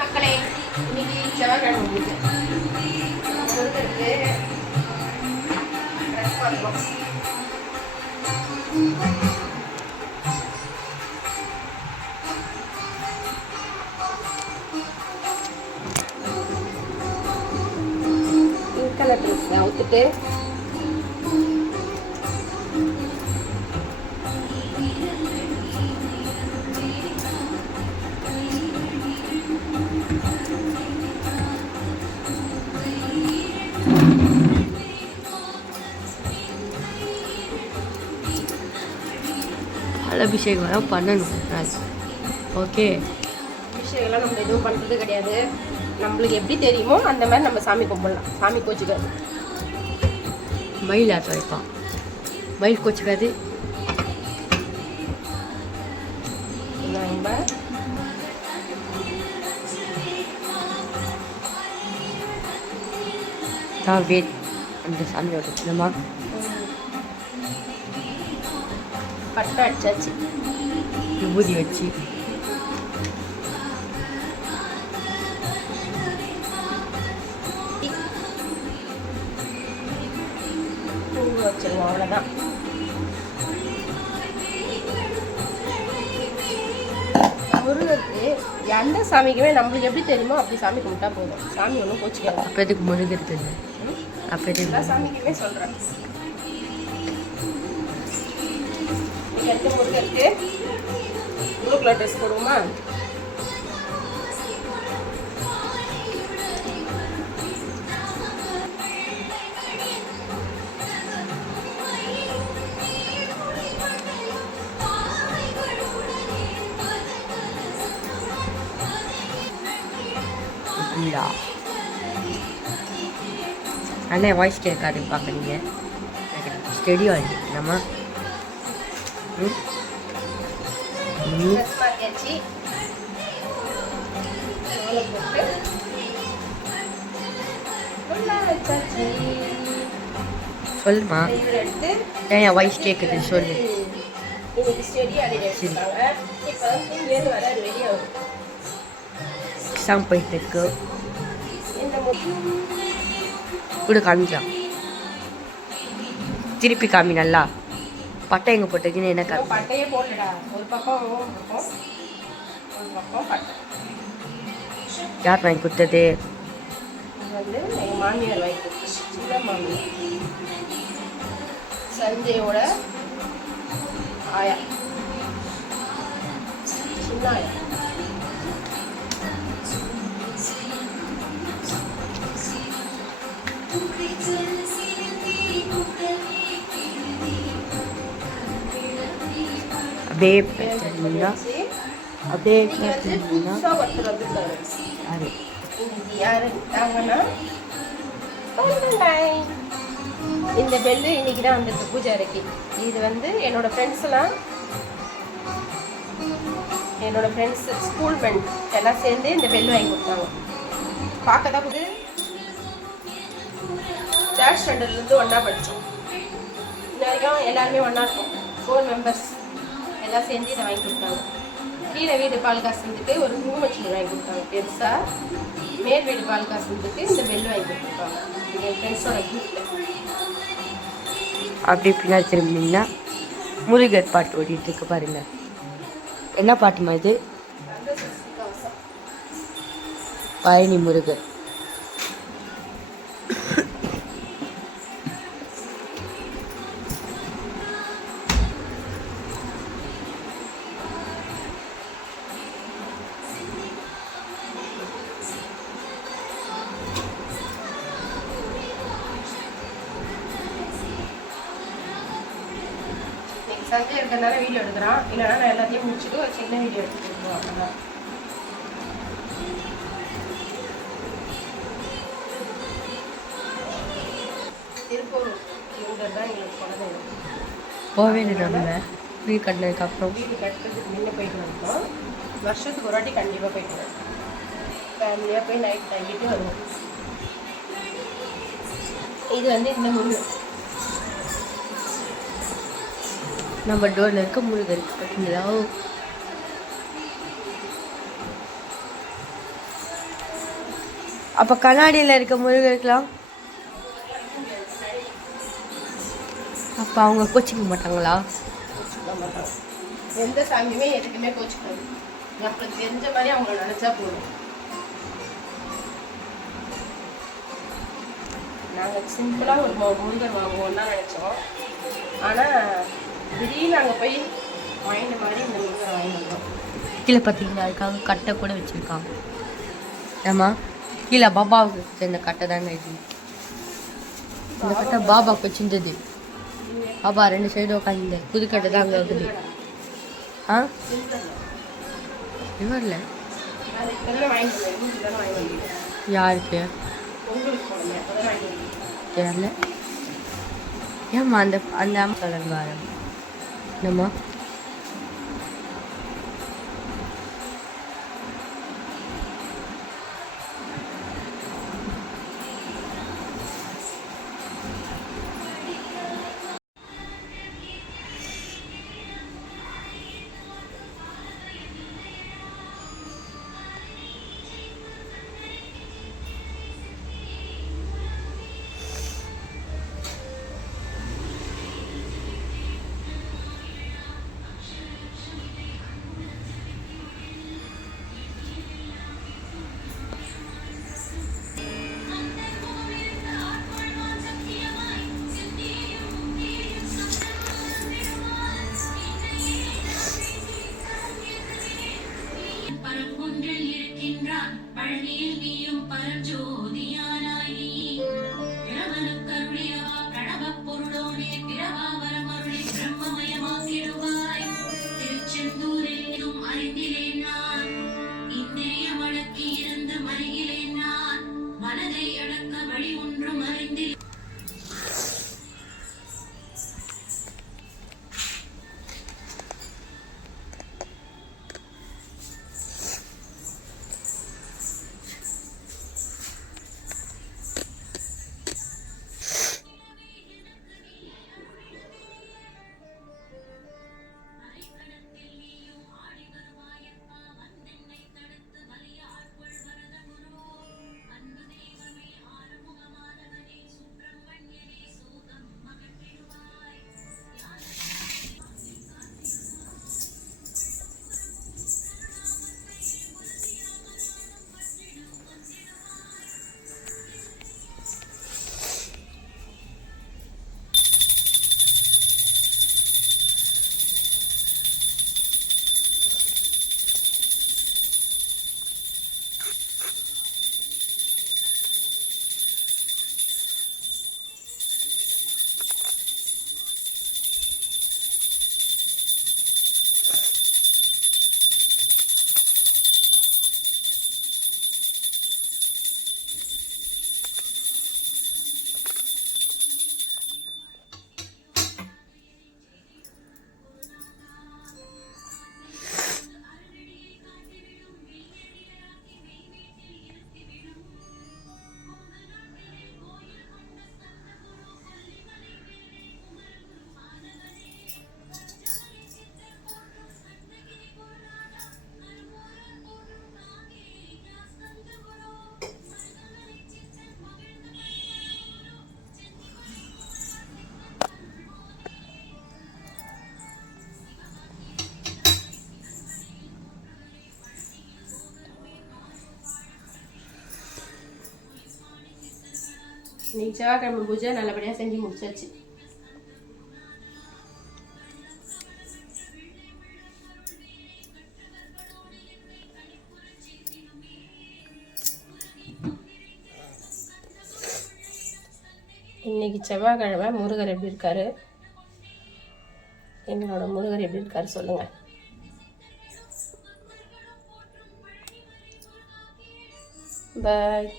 மக்களே, இன்னைக்கு செவ்வாய்க்கிழமை முருகருக்கு ட்ரெஸ் பண்ணுறோம். பிங்க் கலர் ட்ரெஸ் அவுத்துட்டு அபிஷேகம் வேணால் பண்ணணும். ஓகே, அபிஷேகம்லாம் நம்ம எதுவும் பண்ணுறது கிடையாது. நம்மளுக்கு எப்படி தெரியுமோ அந்த மாதிரி நம்ம சாமி கும்பிடலாம். சாமி கோச்சிக்காது. மயில் ஆட்ட வைப்பான். மயில் கோச்சிக்காது. நம்ம நான் வேட் அந்த சாமியோட நம்ம பட்டை அடிச்சாச்சு. விபூதி வச்சு பூ வச்சிருவோம். அவ்வளோதான். முருகருக்கு எந்த சாமிக்குமே நம்மளுக்கு எப்படி தெரியுமோ அப்படி சாமி கும்பிட்டா போதும். சாமி ஒன்றும் கோச்சிக்காது. அப்போ எதுக்கு முருகருக்கு இல்லை? அப்போ எல்லா சாமிக்குமே சொல்கிறேன். முருகருக்கு ப்ளூ கலர் ட்ரெஸ் போடுவோமா? அண்ணே வாய்ஸ் கேட்காது பார்க்குறீங்க. ஸ்டெடி ஆகிடுச்சு நம்ம. சொல்லுமா, ஏன் வாய்ஸ் கேட்குது சொல்லு. எக்ஸாம் போயிட்டு இருக்கு. கூட காமிக்கலாம். திருப்பி காமி நல்லா. பட்டை எங்கே போட்டுக்குன்னு என்ன காமி? பட்டையே போட்டுடா. ஒரு பக்கம் ஒரு பக்கம் பட்டை. யார் வாங்கி கொடுத்தது? வந்து எங்கள் மாமியார் வாங்கி கொடுத்தது. சின்ன மாமியார், சஞ்சயோட ஆயா, சின்ன ஆயா. அப்படியே பார்த்தீங்கன்னா அப்படியே பார்த்தீங்கன்னா இந்த பெல்லு இன்னைக்கு தான் வந்திருக்கு பூஜை அறைக்கு. இது வந்து என்னோட ஃப்ரெண்ட்ஸ்லாம், என்னோட ஃப்ரெண்ட்ஸ் ஸ்கூல் ஃப்ரெண்ட் எல்லாம் சேர்ந்து இந்த பெல்லு வாங்கி கொடுத்தாங்க. பார்க்க தான் புது. தேர்ட் ஸ்டாண்டர்ட்லேருந்து ஒன்றா படித்தோம். இன்ன வரைக்கும் எல்லாருமே ஒன்றா இருக்கோம். 4 மெம்பர்ஸ் எல்லாம் சேர்ந்து இதை வாங்கி கொடுத்தாங்க. கீழே வீடு பால் காசு வந்துட்டு ஒரு குங்குமச்சிலி வாங்கி கொடுத்தாங்க பெருசாக. மேல் வீடு பால் காசு வந்துட்டு இந்த பெல் வாங்கி கொடுத்துருப்பாங்க. என் ஃப்ரெண்ட்ஸோட கிஃப்ட். அப்படி பின்னாடி திரும்பினீங்கன்னா முருகர் பாட்டு ஓடிட்டு இருக்கு பாருங்க. என்ன பாட்டுமா இது? பழனி முருகர். சண்டே இருக்கிறதுனால வீடியோ எடுக்கிறான். இல்லைனா நான் எல்லாத்தையும் முடிச்சுட்டு ஒரு சின்ன வீடியோ எடுத்துருக்கோம். அப்படின்னா திருப்பூர் இவங்க தான் எங்களுக்கு குழந்தைங்க. போவே இல்லை. நம்ம வீடு கட்டினதுக்கப்புறம் வீடு கட்டுறதுக்கு முன்னே போயிட்டு வந்தோம். வருஷத்துக்கு ஒரு வாட்டி கண்டிப்பாக போயிட்டு வரோம். ஃபேமிலியாக போய் நைட் தங்கிட்டு வருவோம். இது வந்து இந்த முருகன் நம்ம டோரில் இருக்க முருகருக்கு பார்த்தீங்களா? அப்போ கண்ணாடியில் இருக்க முருகருக்கலாம் அப்போ அவங்க கோச்சிக்க மாட்டாங்களா? கோச்சுக்க மாட்டாங்க. எந்த சாமியுமே எதுக்குமே கோச்சுக்காது. நம்மளுக்கு தெரிஞ்ச மாதிரி அவங்க நினச்சா போதும். நாங்கள் சிம்பிளாக ஒரு முருகர் வாங்குவோம் தான் நினச்சோம். ஆனால் திடீர்னு அங்கே போய் மைண்டு மாதிரி இந்த முருகரை வாங்கி வந்தோம். கீழே பார்த்தீங்கன்னா அதுக்காக கட்டை கூட வச்சுருக்காங்க. ஆமா, கீழே பாபாவுக்கு சேர்ந்த கட்டை தாங்க இது. இந்த கட்டை பாபாவுக்கு வச்சுருந்தது. பாபா 2 சைடு உட்காந்து புதுக்கட்டை தான் அங்கே இருக்குது. ஆ இவரில் யாருக்கு தெரியல. ஏம்மா அந்த அந்த அலங்காரம் என்னம்மா? இன்னைக்கு செவ்வாய்க்கிழமை பூஜை நல்லபடியாக செஞ்சு முடிச்சாச்சு. இன்னைக்கு செவ்வாய்க்கிழமை முருகர் எப்படி இருக்காரு, எங்களோட முருகர் எப்படி இருக்காரு சொல்லுங்க. பாய்.